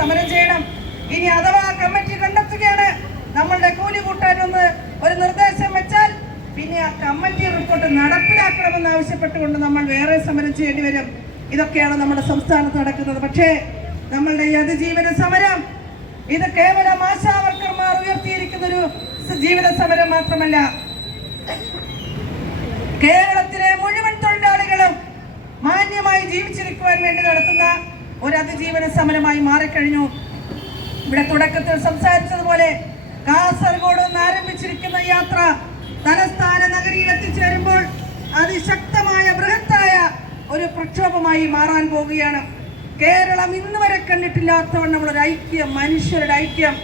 സമരം ചെയ്യണം. ഇനി അഥവാ കമ്മിറ്റി കണ്ടെത്തുകയാണ് നമ്മളുടെ കൂലി കൂട്ടാനൊന്ന് ഒരു നിർദ്ദേശം വെച്ചാൽ പിന്നെ ആ കമ്മിറ്റി റിപ്പോർട്ട് നടപ്പിലാക്കണമെന്ന് ആവശ്യപ്പെട്ടുകൊണ്ട് നമ്മൾ വേറെ സമരം ചെയ്യേണ്ടി വരും. ഇതൊക്കെയാണ് നമ്മുടെ സംസ്ഥാനത്ത് നടക്കുന്നത്. പക്ഷേ നമ്മളുടെ ഈ അതിജീവന സമരം ഇത് കേവലം ആശാവർക്കർമാർ ഉയർത്തിയിരിക്കുന്ന ഒരു ജീവിത സമരം മാത്രമല്ല. കേരളത്തിലെ മുഴുവൻ തൊഴിലാളികളും മാന്യമായി ജീവിച്ചിരിക്കുവാൻ വേണ്ടി നടത്തുന്ന ഒരു അതിജീവന സമരമായി മാറിക്കഴിഞ്ഞു. ഇവിടെ തുടക്കത്തിൽ സംസാരിച്ചതുപോലെ കാസർഗോഡ് നിന്ന് ആരംഭിച്ചിരിക്കുന്ന യാത്ര തലസ്ഥാന നഗരിയിൽ എത്തിച്ചേരുമ്പോൾ അതിശക്തമായ ബൃഹത്തായ ഒരു പ്രക്ഷോഭമായി മാറാൻ പോവുകയാണ്. കേരളം ഇന്ന് വരെ കണ്ടിട്ടില്ലാത്തവണ്ണമുള്ള ഒരു ഐക്യം മനുഷ്യരുടെ ഐക്യം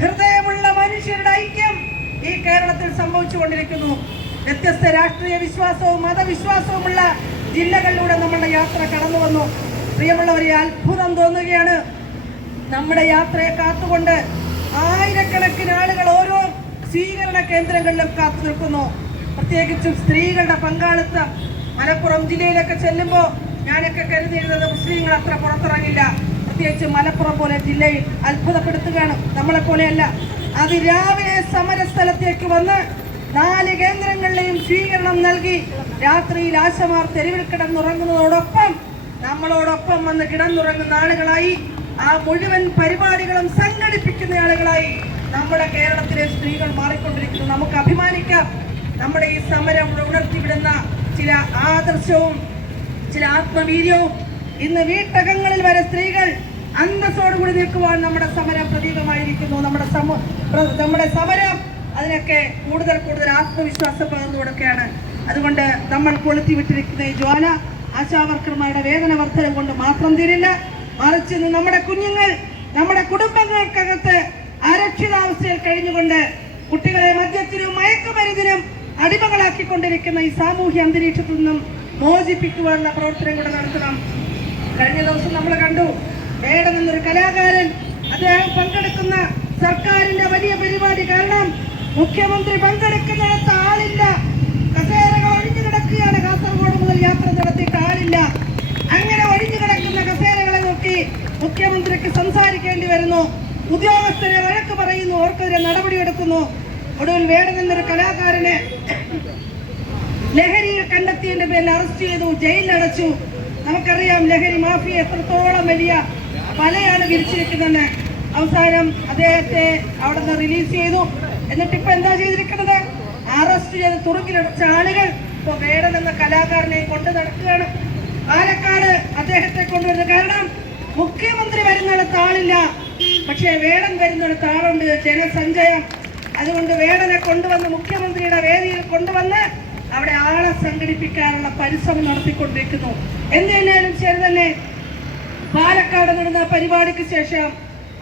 ഹൃദയമുള്ള മനുഷ്യരുടെ ഐക്യം ഈ കേരളത്തിൽ സംഭവിച്ചുകൊണ്ടിരിക്കുന്നു. വ്യത്യസ്ത രാഷ്ട്രീയ വിശ്വാസവും മതവിശ്വാസവുമുള്ള ജില്ലകളിലൂടെ നമ്മളുടെ യാത്ര കടന്നു വന്നു പ്രിയമുള്ളവരെ അത്ഭുതം തോന്നുകയാണ്. നമ്മുടെ യാത്രയെ കാത്തുകൊണ്ട് ആയിരക്കണക്കിന് ആളുകൾ ഓരോ സ്വീകരണ കേന്ദ്രങ്ങളിലും കാത്തു നിൽക്കുന്നു. പ്രത്യേകിച്ചും സ്ത്രീകളുടെ പങ്കാളിത്തം. മലപ്പുറം ജില്ലയിലൊക്കെ ചെല്ലുമ്പോൾ ഞാനൊക്കെ കരുതിയിരുന്നത് മുസ്ലിങ്ങൾ അത്ര പുറത്തിറങ്ങില്ല. പ്രത്യേകിച്ച് മലപ്പുറം പോലെ ജില്ലയിൽ അത്ഭുതപ്പെടുത്തുകയാണ് നമ്മളെ പോലെയല്ല അത് രാവിലെ സമരസ്ഥലത്തേക്ക് വന്ന് നാല് കേന്ദ്രങ്ങളിലെയും സ്വീകരണം നൽകി രാത്രിയിൽ ആശമാർ തെരുവിൽ കിടന്നുറങ്ങുന്നതോടൊപ്പം നമ്മളോടൊപ്പം വന്ന് കിടന്നുറങ്ങുന്ന ആളുകളായി ആ മുഴുവൻ പരിപാടികളും സംഘടിപ്പിക്കുന്ന ആളുകളായി നമ്മുടെ കേരളത്തിലെ സ്ത്രീകൾ മാറിക്കൊണ്ടിരിക്കുന്നു. നമുക്ക് അഭിമാനിക്കാം. നമ്മുടെ ഈ സമരം ഉണർത്തിവിടുന്ന ചില ആദർശവും ചില ആത്മവീര്യവും ഇന്ന് വീട്ടകങ്ങളിൽ വരെ സ്ത്രീകൾ അന്തസ്സോടുകൂടി നിൽക്കുവാൻ നമ്മുടെ സമരം പ്രതീകമായിരിക്കുന്നു. നമ്മുടെ നമ്മുടെ സമരം അതിനൊക്കെ കൂടുതൽ കൂടുതൽ ആത്മവിശ്വാസം പകർന്നു കൊടുക്കുകയാണ് അതുകൊണ്ട് നമ്മൾ കൊളുത്തി വിട്ടിരിക്കുന്ന ഈ ജ്വാല ആശാവർക്കർമാരുടെ വേതന വർധനം കൊണ്ട് മാത്രം തീരില്ല. മറിച്ച് നമ്മുടെ കുഞ്ഞുങ്ങൾ നമ്മുടെ കുടുംബങ്ങൾക്കകത്ത് അരക്ഷിതാവസ്ഥയിൽ കഴിഞ്ഞുകൊണ്ട് കുട്ടികളെ മദ്യത്തിനും മയക്കുമരുന്നിനും അടിമകളാക്കിക്കൊണ്ടിരിക്കുന്ന ഈ സാമൂഹ്യ അന്തരീക്ഷത്തിൽ നിന്നും മോചിപ്പിക്കുവാനുള്ള പ്രവർത്തനം കൂടെ നടത്തണം. കഴിഞ്ഞ ദിവസം നമ്മൾ കണ്ടു വേടൻ എന്നൊരു കലാകാരൻ അദ്ദേഹം പങ്കെടുക്കുന്ന സർക്കാരിന്റെ വലിയ പരിപാടി കാരണം മുഖ്യമന്ത്രി പങ്കെടുക്കുന്നിടത്ത് ആളില്ല. കസേരകൾ ഒഴിഞ്ഞു കിടക്കുകയാണ്. ഉദ്യോഗസ്ഥരെ വഴക്ക് പറയുന്നു അവർക്കെതിരെ നടപടിയെടുക്കുന്നു. ഒടുവിൽ വേറെ നിന്നൊരു കലാകാരനെ ലഹരിയിൽ കണ്ടെത്തിയതിന്റെ പേരിൽ അറസ്റ്റ് ചെയ്തു ജയിലിലടച്ചു നമുക്കറിയാം ലഹരി മാഫിയ എത്രത്തോളം വലിയ പലയാണ് വിരിച്ചിരിക്കുന്നത് അവസാനം അദ്ദേഹത്തെ അവിടെ നിന്ന് റിലീസ് ചെയ്തു. എന്നിട്ട് ഇപ്പൊ എന്താ ചെയ്തിരിക്കുന്നത്? അറസ്റ്റ് ചെയ്ത് തുറക്കിലടച്ച ആളുകൾ ഇപ്പൊ വേടൻ എന്ന കലാകാരനെ കൊണ്ട് നടക്കുകയാണ്. പാലക്കാട് അദ്ദേഹത്തെ കൊണ്ടുവരുന്ന കാരണം പക്ഷേ വേടൻ വരുന്നൊരു താളുണ്ട് ജനസഞ്ചയം അതുകൊണ്ട് വേടനെ കൊണ്ടുവന്ന് മുഖ്യമന്ത്രിയുടെ വേദിയിൽ കൊണ്ടുവന്ന് അവിടെ ആളെ സംഘടിപ്പിക്കാനുള്ള പരിശ്രമം നടത്തിക്കൊണ്ടിരിക്കുന്നു. എന്തിനാലും ശരി തന്നെ. പാലക്കാട് നടന്ന പരിപാടിക്ക് ശേഷം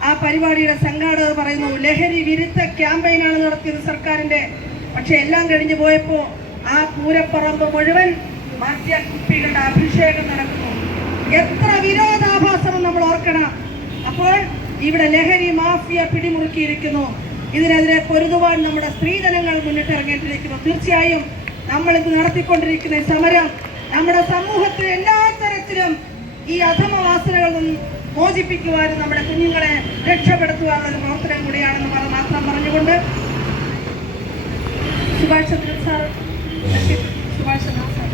ആ പരിപാടിയുടെ സംഘാടകർ പറയുന്നു ലഹരി വിരുദ്ധ ക്യാമ്പയിനാണ് നടത്തിയത് സർക്കാരിന്റെ പക്ഷെ എല്ലാം കഴിഞ്ഞു പോയപ്പോ ആ പൂരപ്പറമ്പ് മുഴുവൻ മദ്യക്കുപ്പികളുടെ അഭിഷേകം നടക്കുന്നു. എത്ര വിരോധാഭാസം നമ്മൾ ഓർക്കണം. അപ്പോൾ ഇവിടെ ലഹരി മാഫിയ പിടിമുറുക്കിയിരിക്കുന്നു ഇതിനെതിരെ പൊരുതുവാൻ നമ്മുടെ സ്ത്രീധനങ്ങൾ മുന്നിട്ടിറങ്ങിയിട്ടിരിക്കുന്നു തീർച്ചയായും നമ്മൾ ഇത് നടത്തിക്കൊണ്ടിരിക്കുന്ന സമരം നമ്മുടെ സമൂഹത്തിൽ എല്ലാ തരത്തിലും ഈ അധമവാസനകളിൽ നിന്നും മോചിപ്പിക്കുവാനും നമ്മുടെ കുഞ്ഞുങ്ങളെ രക്ഷപ്പെടുത്തുവാനുള്ള ഒരു പ്രവർത്തനം കൂടിയാണെന്ന് പറഞ്ഞ മാത്രം പറഞ്ഞുകൊണ്ട് സുഭാഷ് സാർ സുഭാഷ് ചന്ദ്രൻ സാർ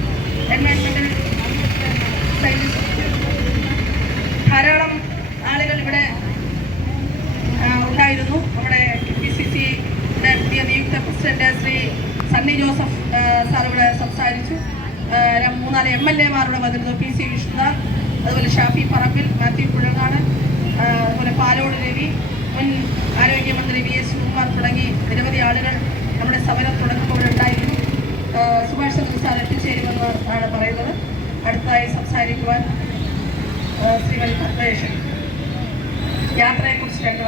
എൻവയൺമെന്റൽ സയന്റിസ്റ്റ് ധാരാളം ആളുകൾ ഇവിടെ ആ, ഉണ്ടായിരുന്നു നമ്മുടെ പി സി സിയുടെ പുതിയ നിയുക്ത പ്രസിഡന്റ് ശ്രീ സണ്ണി ഇവിടെ സംസാരിച്ചു. മൂന്നാൽ എം എൽ എമാരുടെ വന്നിരുന്നു പി സി വിഷ്ണുദാസ് അതുപോലെ ഷാഫി പറമ്പിൽ മാത്യു പുഴങ്ങാട് അതുപോലെ പാലോട് രവി മുൻ ആരോഗ്യമന്ത്രി വി എസ് ശിവകുമാർ തുടങ്ങി നിരവധി ആളുകൾ നമ്മുടെ സമരം തുടങ്ങുമ്പോൾ ഉണ്ടായിരുന്നു സുഭാഷ് ചന്ദ്ര സാർ എത്തിച്ചേരുമെന്ന് ആണ് പറയുന്നത്. അടുത്തതായി സംസാരിക്കുവാൻ ശ്രീമതി പത്മേഷൻ യാത്രയെക്കുറിച്ച് രണ്ടു